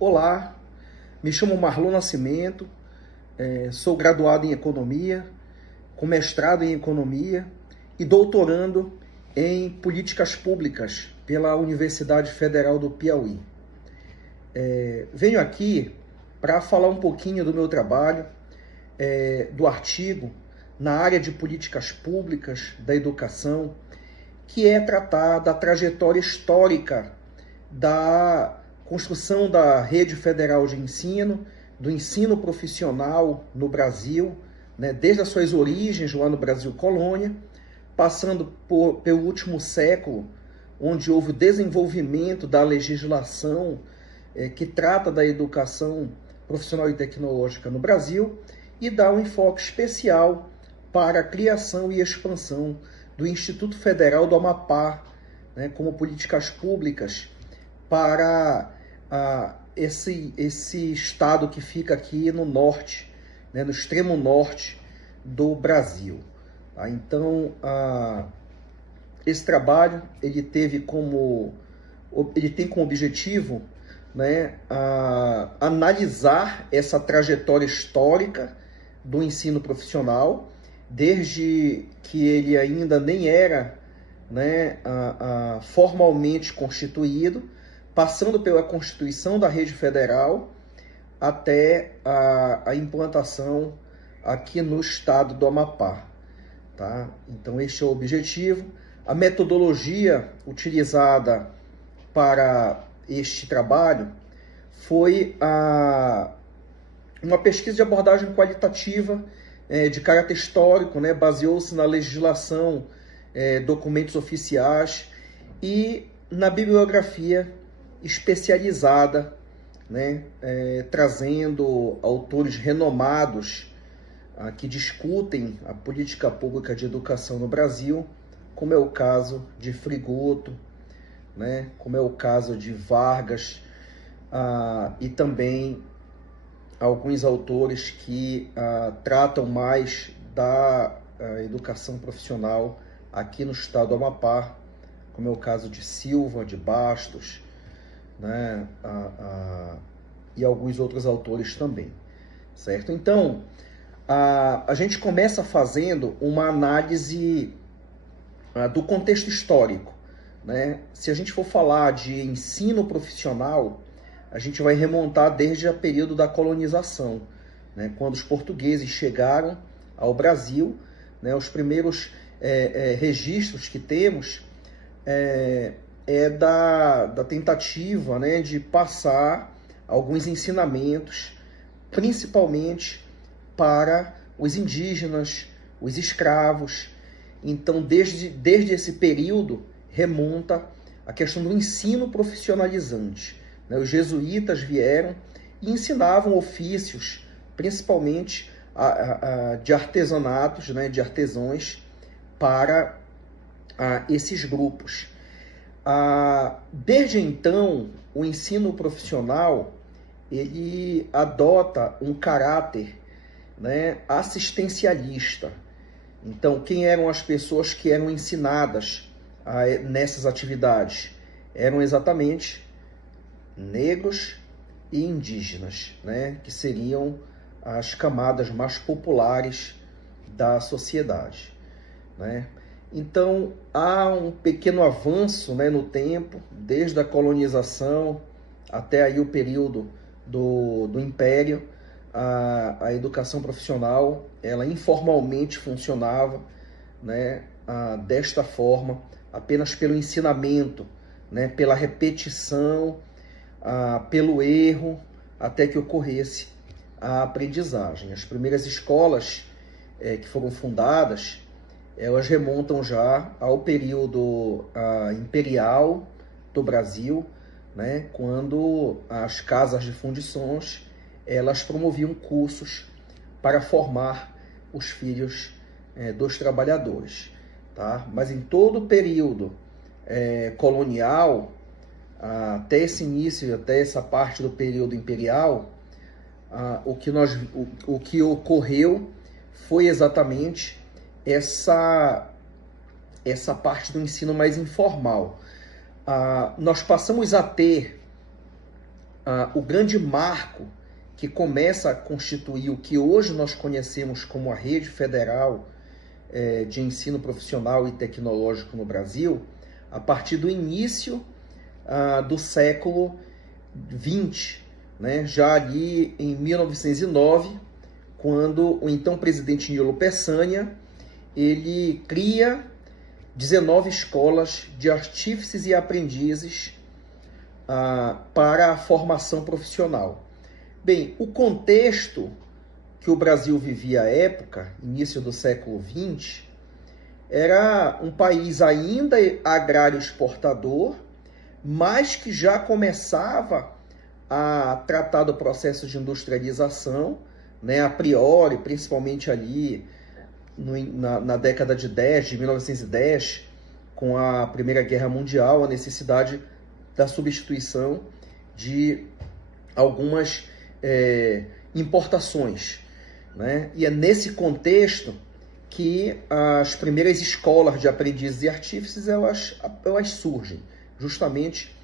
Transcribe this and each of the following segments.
Olá, me chamo Marlon Nascimento, sou graduado em Economia, com mestrado em Economia e doutorando em Políticas Públicas pela Universidade Federal do Piauí. Venho aqui para falar um pouquinho do meu trabalho, do artigo na área de Políticas Públicas da Educação, que é tratar da trajetória histórica da construção da rede federal de ensino, do ensino profissional no Brasil, né, desde as suas origens lá no Brasil colônia, passando pelo último século, onde houve o desenvolvimento da legislação que trata da educação profissional e tecnológica no Brasil, e dá um enfoque especial para a criação e expansão do Instituto Federal do Amapá, né, como políticas públicas para esse estado que fica aqui no norte, né, no extremo norte do Brasil. Então, esse trabalho ele tem como objetivo, né, analisar essa trajetória histórica do ensino profissional, desde que ele ainda nem era, né, formalmente constituído, passando pela constituição da rede federal até a implantação aqui no estado do Amapá. Tá? Então, este é o objetivo. A metodologia utilizada para este trabalho foi uma pesquisa de abordagem qualitativa de caráter histórico, né? Baseou-se na legislação, documentos oficiais e na bibliografia especializada, né, trazendo autores renomados que discutem a política pública de educação no Brasil, como é o caso de Frigoto, né, como é o caso de Vargas, e também alguns autores que tratam mais da educação profissional aqui no estado do Amapá, como é o caso de Silva, de Bastos, né, e alguns outros autores também, certo? Então, a gente começa fazendo uma análise do contexto histórico, né? Se a gente for falar de ensino profissional, a gente vai remontar desde o período da colonização, né? Quando os portugueses chegaram ao Brasil, né? Os primeiros registros que temos da tentativa, né, de passar alguns ensinamentos, principalmente para os indígenas, os escravos. Então, desde esse período, remonta a questão do ensino profissionalizante, né? Os jesuítas vieram e ensinavam ofícios, principalmente de artesanatos, né, de artesãos, para esses grupos. Desde então, o ensino profissional ele adota um caráter, né, assistencialista. Então, quem eram as pessoas que eram ensinadas nessas atividades? Eram exatamente negros e indígenas, né, que seriam as camadas mais populares da sociedade, né? Então, há um pequeno avanço, né, no tempo, desde a colonização até aí o período do Império. A educação profissional, ela informalmente funcionava, né, desta forma, apenas pelo ensinamento, né, pela repetição, pelo erro, até que ocorresse a aprendizagem. As primeiras escolas que foram fundadas, elas remontam já ao período imperial do Brasil, né, quando as casas de fundições elas promoviam cursos para formar os filhos dos trabalhadores. Tá? Mas em todo o período colonial, até esse início, até essa parte do período imperial, o que ocorreu foi exatamente essa parte do ensino mais informal. Nós passamos a ter o grande marco que começa a constituir o que hoje nós conhecemos como a Rede Federal de Ensino Profissional e Tecnológico no Brasil, a partir do início do século XX, né? Já ali em 1909, quando o então presidente Nilo Peçanha, ele cria 19 escolas de artífices e aprendizes para a formação profissional. Bem, o contexto que o Brasil vivia à época, início do século XX, era um país ainda agrário exportador, mas que já começava a tratar do processo de industrialização, né, a priori, principalmente ali na década de 1910, com a Primeira Guerra Mundial, a necessidade da substituição de algumas importações, né? E é nesse contexto que as primeiras escolas de aprendizes e artífices elas surgem, justamente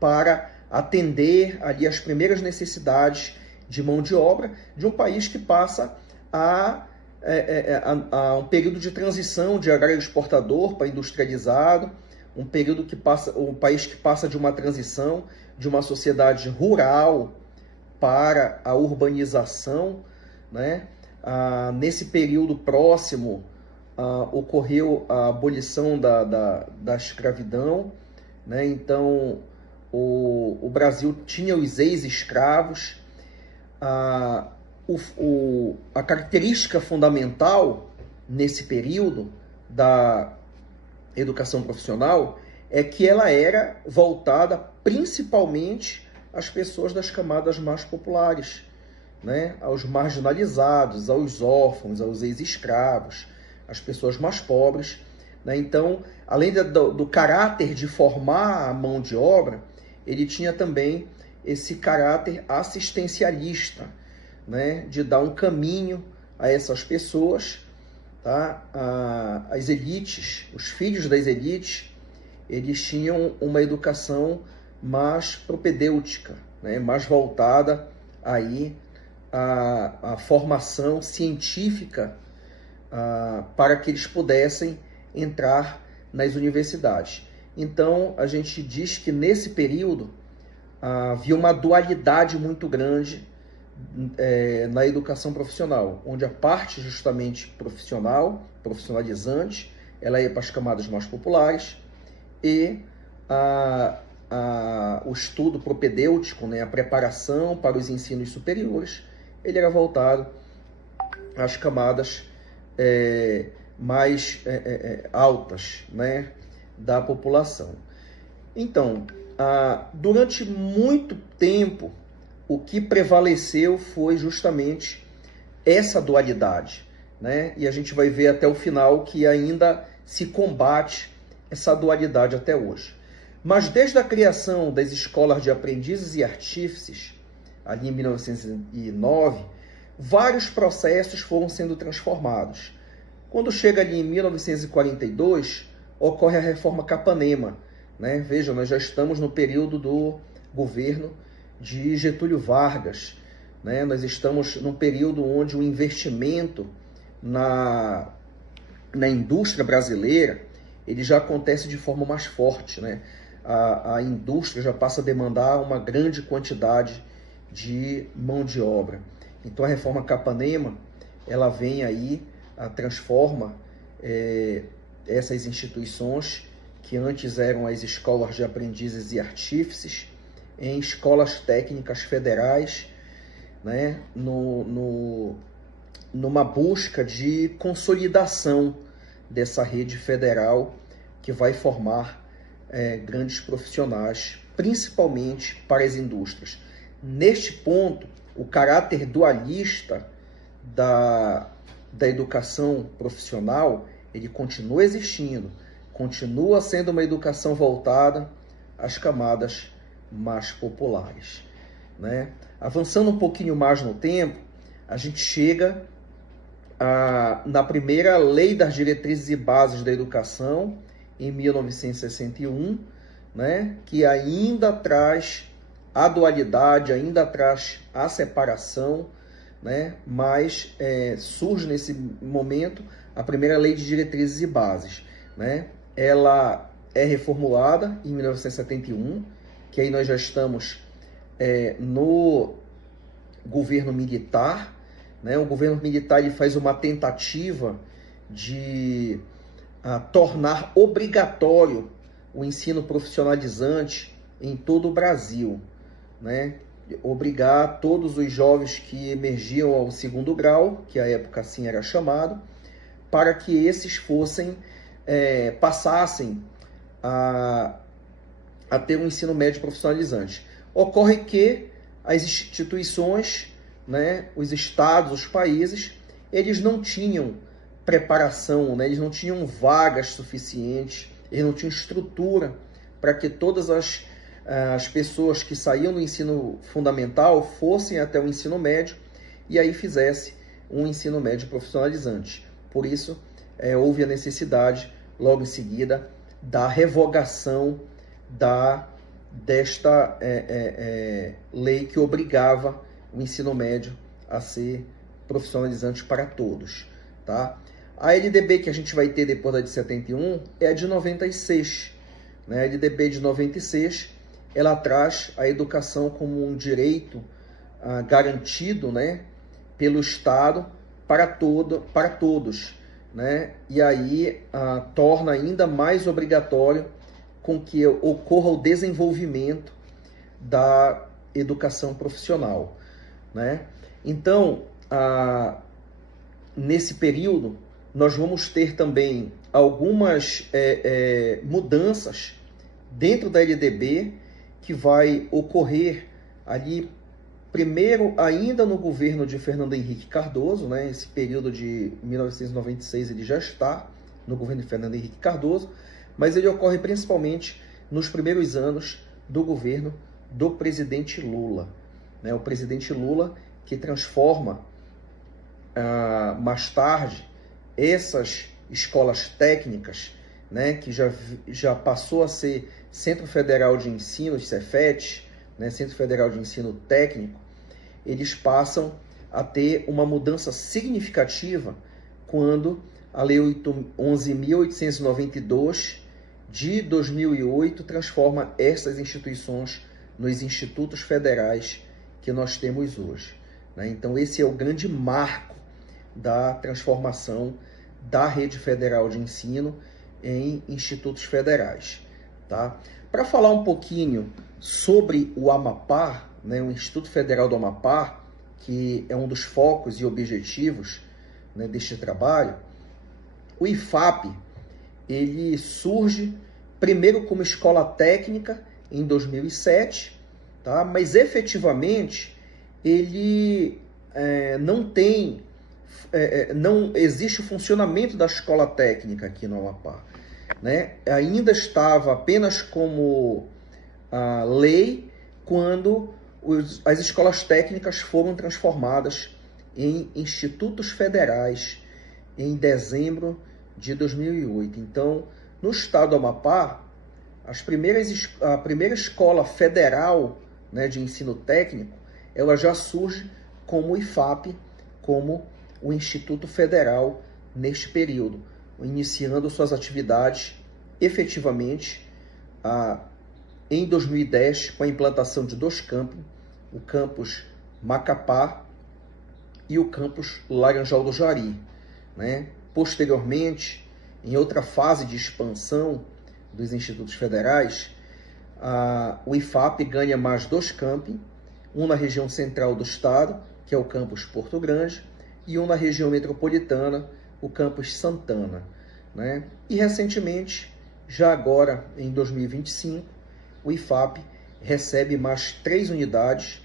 para atender ali as primeiras necessidades de mão de obra de um país que passa a um período de transição de agrário exportador para industrializado, um país que passa de uma transição de uma sociedade rural para a urbanização, né? Nesse período próximo ocorreu a abolição da escravidão, né? Então o Brasil tinha os ex-escravos. A característica fundamental nesse período da educação profissional é que ela era voltada principalmente às pessoas das camadas mais populares, né? Aos marginalizados, aos órfãos, aos ex-escravos, às pessoas mais pobres, né? Então, além do caráter de formar a mão de obra, ele tinha também esse caráter assistencialista, né? De dar um caminho a essas pessoas, tá? As elites, os filhos das elites, eles tinham uma educação mais propedêutica, né? Mais voltada aí à formação científica para que eles pudessem entrar nas universidades. Então, a gente diz que nesse período havia uma dualidade muito grande na educação profissional, onde a parte justamente profissionalizante, ela ia para as camadas mais populares, e o estudo propedêutico, né, a preparação para os ensinos superiores, ele era voltado às camadas mais altas, né, da população. Então, durante muito tempo, o que prevaleceu foi justamente essa dualidade, né? E a gente vai ver até o final que ainda se combate essa dualidade até hoje. Mas desde a criação das escolas de aprendizes e artífices, ali em 1909, vários processos foram sendo transformados. Quando chega ali em 1942, ocorre a Reforma Capanema, né? Veja, nós já estamos no período do governo de Getúlio Vargas, né? Nós estamos num período onde o investimento na indústria brasileira ele já acontece de forma mais forte, né? A indústria já passa a demandar uma grande quantidade de mão de obra. Então a Reforma Capanema ela vem aí, transforma essas instituições que antes eram as escolas de aprendizes e artífices em escolas técnicas federais, né, numa busca de consolidação dessa rede federal que vai formar grandes profissionais, principalmente para as indústrias. Neste ponto, o caráter dualista da educação profissional, ele continua existindo, continua sendo uma educação voltada às camadas mais populares, né? Avançando um pouquinho mais no tempo, a gente chega na primeira Lei das Diretrizes e Bases da Educação, em 1961, né? Que ainda traz a dualidade, ainda traz a separação, né? Mas surge nesse momento a primeira Lei de Diretrizes e Bases, né? Ela é reformulada em 1971, que aí nós já estamos no governo militar, né? O governo militar ele faz uma tentativa de tornar obrigatório o ensino profissionalizante em todo o Brasil, né? Obrigar todos os jovens que emergiam ao segundo grau, que à época assim era chamado, para que esses passassem a ter um ensino médio profissionalizante. Ocorre que as instituições, né, os estados, os países, eles não tinham preparação, né, eles não tinham vagas suficientes, eles não tinham estrutura para que todas as pessoas que saíam do ensino fundamental fossem até o ensino médio e aí fizesse um ensino médio profissionalizante. Por isso, houve a necessidade, logo em seguida, da revogação desta lei que obrigava o ensino médio a ser profissionalizante para todos. Tá? A LDB que a gente vai ter depois da de 71 é a de 96. Né? A LDB de 96, ela traz a educação como um direito garantido, né, pelo Estado para todos, né? E aí torna ainda mais obrigatório com que ocorra o desenvolvimento da educação profissional, né? Então, nesse período, nós vamos ter também algumas mudanças dentro da LDB que vai ocorrer ali, primeiro, ainda no governo de Fernando Henrique Cardoso, né? Esse período de 1996 ele já está no governo de Fernando Henrique Cardoso, mas ele ocorre principalmente nos primeiros anos do governo do presidente Lula, né? O presidente Lula que transforma mais tarde essas escolas técnicas, né, que já passou a ser Centro Federal de Ensino, Cefet, né, Centro Federal de Ensino Técnico, eles passam a ter uma mudança significativa quando a Lei 11.892 de 2008 transforma essas instituições nos institutos federais que nós temos hoje, né? Então esse é o grande marco da transformação da rede federal de ensino em institutos federais, tá? Para falar um pouquinho sobre o Amapá, né, o Instituto Federal do Amapá, que é um dos focos e objetivos, né, deste trabalho, o IFAP, ele surge primeiro como escola técnica em 2007, tá? Mas efetivamente ele não existe o funcionamento da escola técnica aqui no Amapá, né? Ainda estava apenas como lei quando as escolas técnicas foram transformadas em institutos federais em dezembro de 2008. Então, no estado do Amapá, a primeira escola federal, né, de ensino técnico, ela já surge como o IFAP, como o Instituto Federal neste período, iniciando suas atividades efetivamente em 2010, com a implantação de 2 campos, o campus Macapá e o campus Laranjal do Jari, né? Posteriormente, em outra fase de expansão dos institutos federais, o IFAP ganha mais 2 campi, um na região central do estado, que é o campus Porto Grande, e um na região metropolitana, o campus Santana, né? E recentemente, já agora em 2025, o IFAP recebe mais 3 unidades,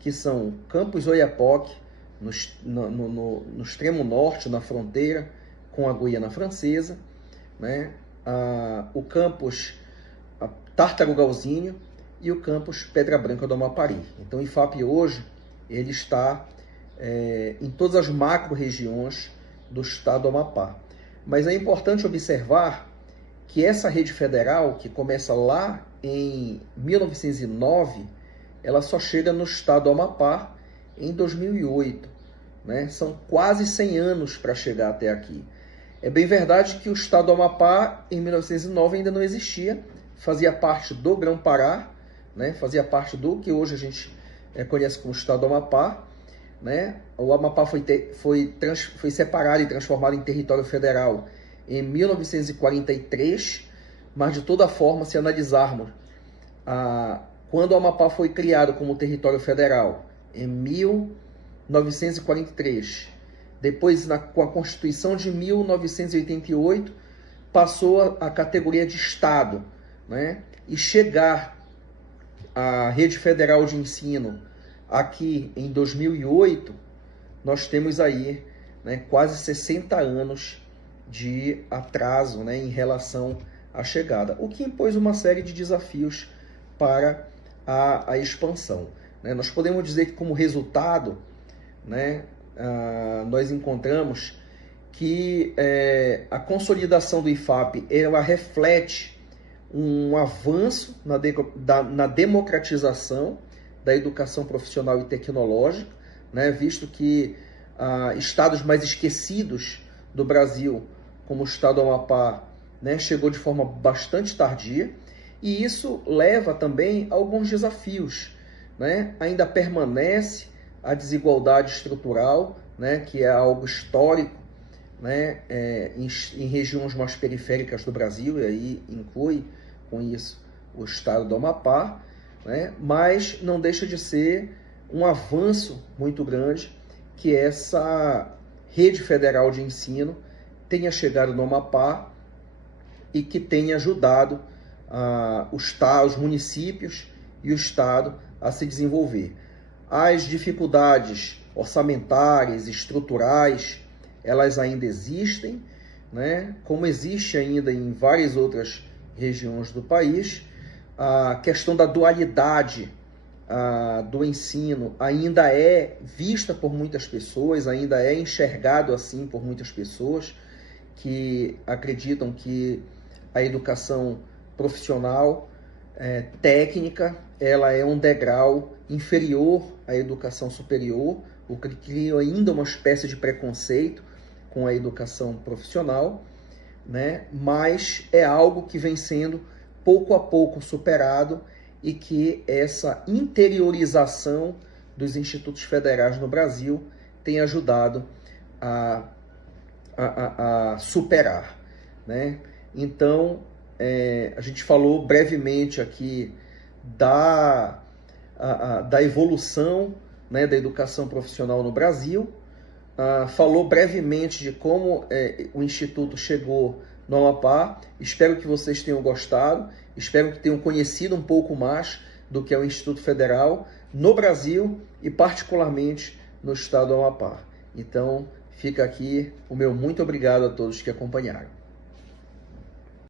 que são o campus Oiapoque, no extremo norte, na fronteira com a Guiana Francesa, né? O campus Tartarugalzinho e o campus Pedra Branca do Amapari. Então o IFAP hoje ele está em todas as macro-regiões do estado do Amapá. Mas é importante observar que essa rede federal, que começa lá em 1909, ela só chega no estado do Amapá em 2008. Né? São quase 100 anos para chegar até aqui. É bem verdade que o estado do Amapá, em 1909, ainda não existia, fazia parte do Grão-Pará, né? Fazia parte do que hoje a gente conhece como estado do Amapá. Né? O Amapá foi separado e transformado em território federal em 1943, mas de toda forma, se analisarmos, quando o Amapá foi criado como território federal, em 1943, depois com a Constituição de 1988, passou a categoria de Estado, né? E chegar à rede federal de ensino aqui em 2008, nós temos aí, né, quase 60 anos de atraso, né, em relação à chegada, o que impôs uma série de desafios para a expansão. Né? Nós podemos dizer que, como resultado, né, nós encontramos que a consolidação do IFAP ela reflete um avanço na democratização da educação profissional e tecnológica, né, visto que estados mais esquecidos do Brasil, como o estado do Amapá, né, chegou de forma bastante tardia, e isso leva também a alguns desafios. Né? Ainda permanece a desigualdade estrutural, né, que é algo histórico, né, em regiões mais periféricas do Brasil, e aí inclui com isso o estado do Amapá, né, mas não deixa de ser um avanço muito grande que essa rede federal de ensino tenha chegado no Amapá e que tenha ajudado os municípios e o estado a se desenvolver. As dificuldades orçamentárias, estruturais, elas ainda existem, né? Como existe ainda em várias outras regiões do país. A questão da dualidade do ensino ainda é vista por muitas pessoas, ainda é enxergado assim por muitas pessoas que acreditam que a educação profissional técnica, ela é um degrau inferior à educação superior, o que cria ainda uma espécie de preconceito com a educação profissional, né? Mas é algo que vem sendo pouco a pouco superado e que essa interiorização dos institutos federais no Brasil tem ajudado a superar, né? Então, a gente falou brevemente aqui da evolução, né, da educação profissional no Brasil, falou brevemente de como o Instituto chegou no Amapá. Espero que vocês tenham gostado, espero que tenham conhecido um pouco mais do que é o Instituto Federal no Brasil e particularmente no estado do Amapá. Então, fica aqui o meu muito obrigado a todos que acompanharam.